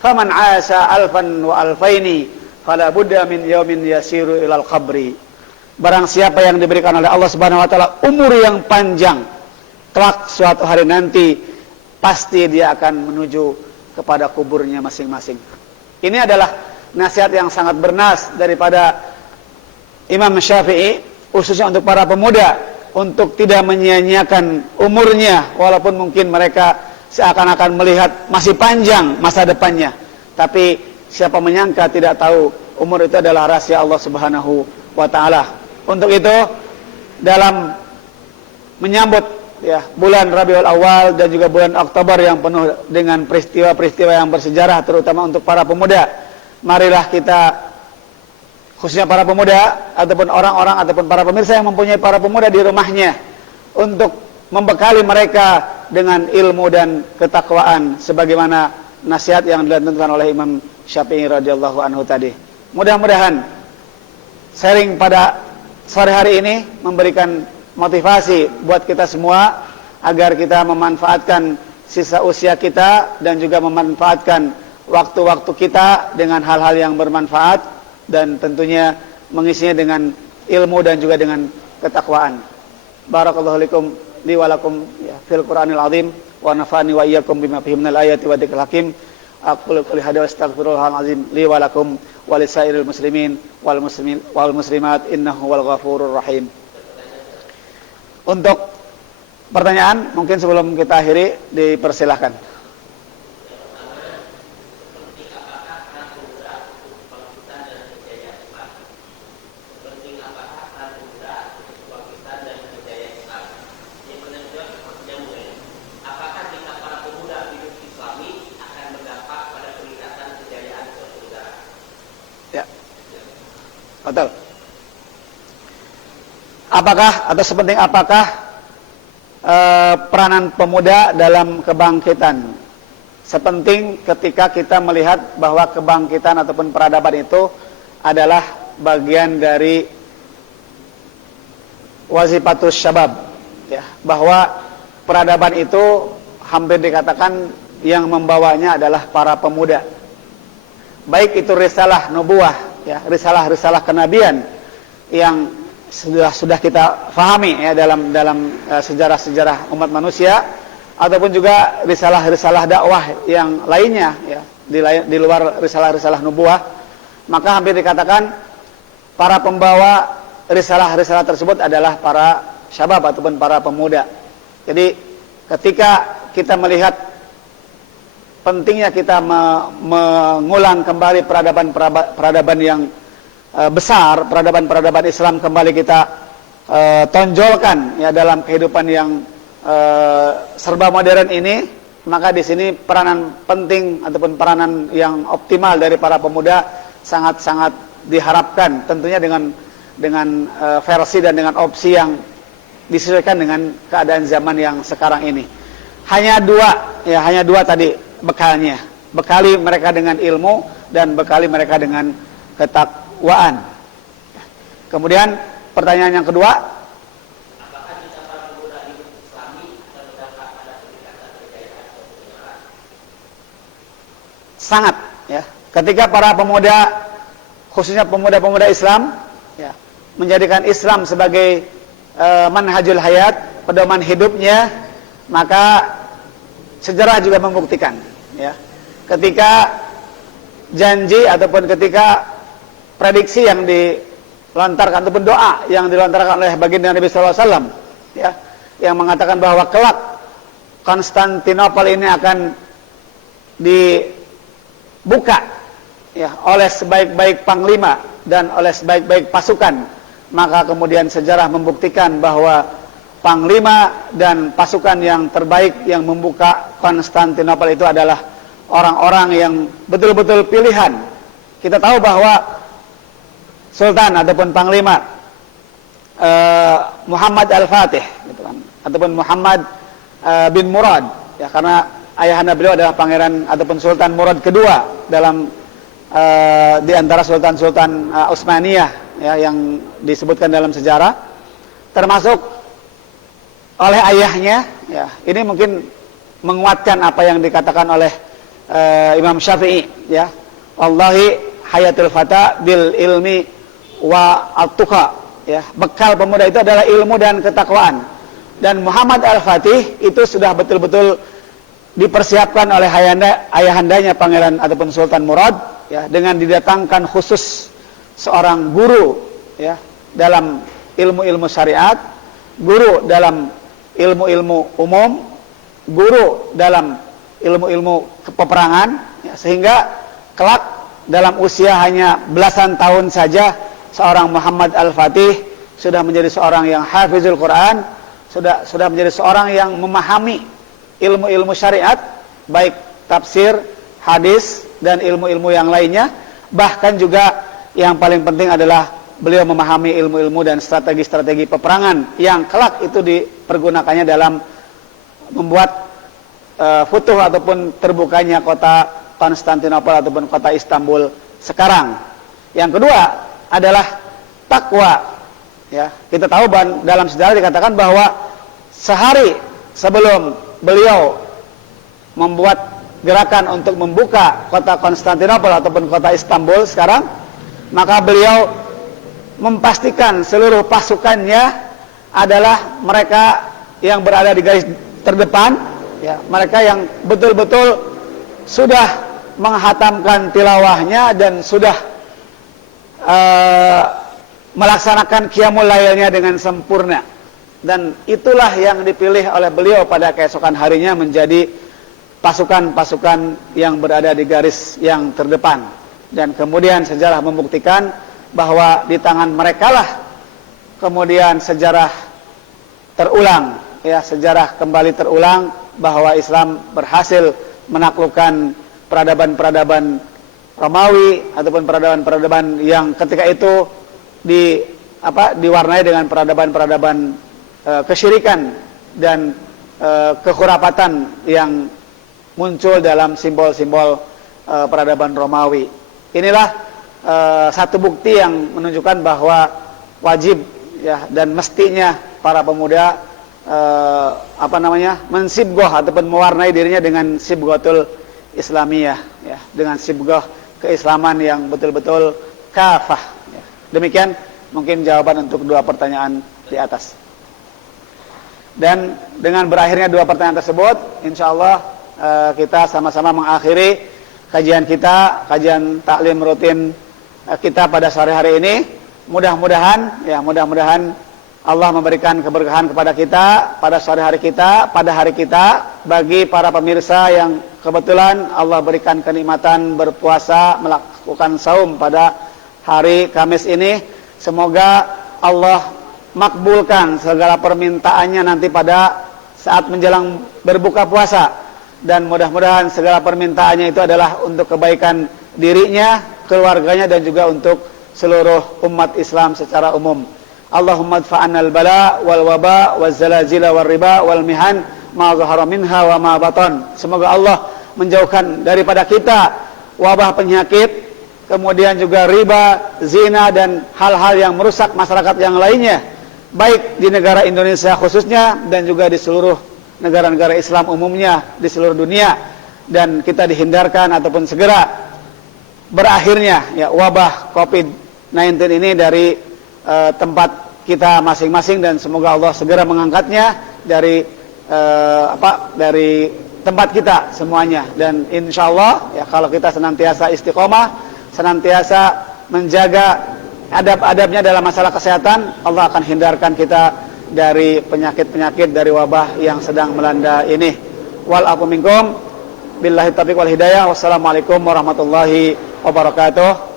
Faman 'asa alfan wa alfaini fala budda min yaumin yasiru ilal qabri. Barang siapa yang diberikan oleh Allah Subhanahu wa taala umur yang panjang, kelak suatu hari nanti pasti dia akan menuju kepada kuburnya masing-masing. Ini adalah nasihat yang sangat bernas daripada Imam Syafi'i khususnya untuk para pemuda, untuk tidak menyia-nyiakan umurnya walaupun mungkin mereka seakan-akan melihat masih panjang masa depannya. Tapi siapa menyangka tidak tahu umur itu adalah rahasia Allah Subhanahu wa taala. Untuk itu dalam menyambut ya bulan Rabiul Awal dan juga bulan Oktober yang penuh dengan peristiwa-peristiwa yang bersejarah terutama untuk para pemuda, marilah kita khususnya para pemuda ataupun orang-orang ataupun para pemirsa yang mempunyai para pemuda di rumahnya untuk membekali mereka dengan ilmu dan ketakwaan sebagaimana nasihat yang dilantunkan oleh Imam Syafi'i radhiyallahu anhu tadi. Mudah-mudahan sharing pada sore hari ini memberikan motivasi buat kita semua agar kita memanfaatkan sisa usia kita dan juga memanfaatkan waktu-waktu kita dengan hal-hal yang bermanfaat dan tentunya mengisinya dengan ilmu dan juga dengan ketakwaan. Barakallahu lakum li wa lakum ya, fil Qur'anil azim wa nafa'ani wa iyyakum bima fihi minal ayati wa dzikril hakim. Aqulu qouli hadza wa astaghfirullahal azim li wa lakum wa lisairil muslimin wal muslimat innahu wal ghafurur rahim. Untuk pertanyaan mungkin sebelum kita akhiri dipersilahkan. Betul. Apakah atau sepenting apakah peranan pemuda dalam kebangkitan? Sepenting ketika kita melihat bahwa kebangkitan ataupun peradaban itu adalah bagian dari wazifatus syabab, ya, bahwa peradaban itu hampir dikatakan yang membawanya adalah para pemuda. Baik itu risalah nubuwah, ya, risalah kenabian yang sudah kita fahami, ya, dalam sejarah-sejarah umat manusia, ataupun juga risalah-risalah dakwah yang lainnya, ya, di luar risalah-risalah nubuwah. Maka hampir dikatakan para pembawa risalah-risalah tersebut adalah para syabab ataupun para pemuda. Jadi ketika kita melihat pentingnya kita mengulang kembali peradaban yang besar, peradaban Islam kembali kita tonjolkan, ya, dalam kehidupan yang serba modern ini, maka di sini peranan penting ataupun peranan yang optimal dari para pemuda sangat-sangat diharapkan, tentunya dengan versi dan dengan opsi yang disesuaikan dengan keadaan zaman yang sekarang ini. Hanya dua tadi bekalnya. Bekali mereka dengan ilmu dan bekali mereka dengan ketakwaan. Kemudian pertanyaan yang kedua, apakah kita para pemuda hidup Islami dan berdampak pada peningkatan kejayaan atau kebenaran? Sangat, ya. Ketika para pemuda, khususnya pemuda-pemuda Islam, ya, menjadikan Islam sebagai manhajul hayat, pedoman hidupnya, maka sejarah juga membuktikan, ya, ketika janji ataupun ketika prediksi yang dilontarkan ataupun doa yang dilontarkan oleh baginda Nabi sallallahu alaihi wasallam, ya, yang mengatakan bahwa kelak Konstantinopel ini akan dibuka, ya, oleh sebaik-baik panglima dan oleh sebaik-baik pasukan. Maka kemudian sejarah membuktikan bahwa panglima dan pasukan yang terbaik yang membuka Konstantinopel itu adalah orang-orang yang betul-betul pilihan. Kita tahu bahwa Sultan ataupun panglima Muhammad Al-Fatih, gitu kan, ataupun Muhammad bin Murad, ya, karena ayahanda beliau adalah pangeran ataupun Sultan Murad kedua dalam di antara sultan-sultan Utsmaniyah, ya, yang disebutkan dalam sejarah, termasuk oleh ayahnya, ya. Ini mungkin menguatkan apa yang dikatakan oleh Imam Syafi'i, ya, wallahi hayatul fata bil ilmi wa at-tuqa, ya. Bekal pemuda itu adalah ilmu dan ketakwaan. Dan Muhammad Al-Fatih itu sudah betul-betul dipersiapkan oleh ayahandanya pangeran ataupun Sultan Murad, ya, dengan didatangkan khusus seorang guru, ya, dalam ilmu-ilmu syariat, guru dalam ilmu-ilmu umum, guru dalam ilmu-ilmu peperangan, ya, sehingga kelak dalam usia hanya belasan tahun saja seorang Muhammad Al-Fatih sudah menjadi seorang yang hafizul Quran, sudah menjadi seorang yang memahami ilmu-ilmu syariat, baik tafsir, hadis, dan ilmu-ilmu yang lainnya. Bahkan juga yang paling penting adalah beliau memahami ilmu-ilmu dan strategi-strategi peperangan yang kelak itu dipergunakannya dalam membuat futuh ataupun terbukanya kota Konstantinopel ataupun kota Istanbul sekarang. Yang kedua adalah takwa, ya. Kita tahu dalam sejarah dikatakan bahwa sehari sebelum beliau membuat gerakan untuk membuka kota Konstantinopel ataupun kota Istanbul sekarang, maka beliau memastikan seluruh pasukannya adalah mereka yang berada di garis terdepan, ya, mereka yang betul-betul sudah menghatamkan tilawahnya dan sudah melaksanakan qiyamul lailnya dengan sempurna. Dan itulah yang dipilih oleh beliau pada keesokan harinya menjadi pasukan-pasukan yang berada di garis yang terdepan. Dan kemudian sejarah membuktikan bahwa di tangan merekalah kemudian sejarah terulang, ya, sejarah kembali terulang bahwa Islam berhasil menaklukkan peradaban-peradaban Romawi ataupun peradaban-peradaban yang ketika itu diwarnai dengan peradaban-peradaban kesyirikan dan kekhurafatan yang muncul dalam simbol-simbol peradaban Romawi. Inilah satu bukti yang menunjukkan bahwa wajib ya dan mestinya para pemuda mensibgoh ataupun mewarnai dirinya dengan sibghatul islamiyah ya, dengan sibghah keislaman yang betul-betul kafah ya. Demikian mungkin jawaban untuk dua pertanyaan di atas. Dan dengan berakhirnya dua pertanyaan tersebut, insyaallah kita sama-sama mengakhiri kajian kita, kajian taklim rutin kita pada sore hari ini. Mudah-mudahan Allah memberikan keberkahan kepada kita pada sore hari kita, pada hari kita. Bagi para pemirsa yang kebetulan Allah berikan kenikmatan berpuasa, melakukan saum pada hari Kamis ini, semoga Allah makbulkan segala permintaannya nanti pada saat menjelang berbuka puasa. Dan mudah-mudahan segala permintaannya itu adalah untuk kebaikan dirinya, keluarganya, dan juga untuk seluruh umat Islam secara umum. Allahumma adfa'anna al-bala wal waba wal zalazila wal riba wal mihan ma zahara minha wa ma batan. Semoga Allah menjauhkan daripada kita wabah penyakit, kemudian juga riba, zina, dan hal-hal yang merusak masyarakat yang lainnya, baik di negara Indonesia khususnya dan juga di seluruh negara-negara Islam umumnya di seluruh dunia. Dan kita dihindarkan ataupun segera berakhirnya ya wabah COVID-19 ini dari tempat kita masing-masing, dan semoga Allah segera mengangkatnya dari dari tempat kita semuanya. Dan insyaallah ya kalau kita senantiasa istiqomah, senantiasa menjaga adab-adabnya dalam masalah kesehatan, Allah akan hindarkan kita dari penyakit-penyakit, dari wabah yang sedang melanda ini. Wal afu minkum billahi taufiq wal hidayah. Wassalamualaikum warahmatullahi wabarakatuh.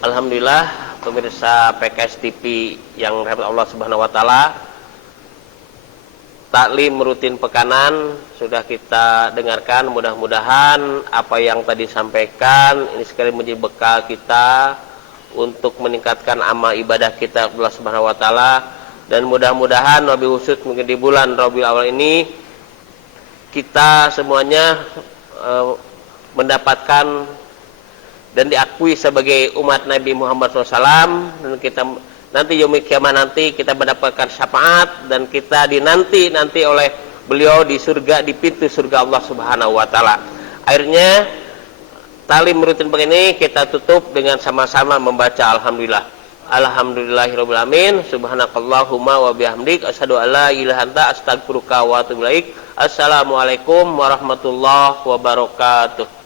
Alhamdulillah pemirsa PKS TV yang dirahmati Allah Subhanahu wa taala. Taklim rutin pekanan sudah kita dengarkan. Mudah-mudahan apa yang tadi disampaikan ini sekali menjadi bekal kita untuk meningkatkan amal ibadah kita Allah Subhanahu wa taala, dan mudah-mudahan wabil khusus mungkin di bulan Rabiul Awal ini kita semuanya mendapatkan dan diakui sebagai umat Nabi Muhammad SAW, dan kita nanti yaumul kiamat nanti kita mendapatkan syafaat, dan kita dinanti oleh beliau di surga, di pintu surga Allah Subhanahu wa taala. Akhirnya taklim rutin begini kita tutup dengan sama-sama membaca alhamdulillah. Alhamdulillahirabbil alamin. Subhanakallahumma wa bihamdik asyhadu an la ilaha illa anta astaghfiruka wa atubu ilaik. Assalamualaikum warahmatullahi wabarakatuh.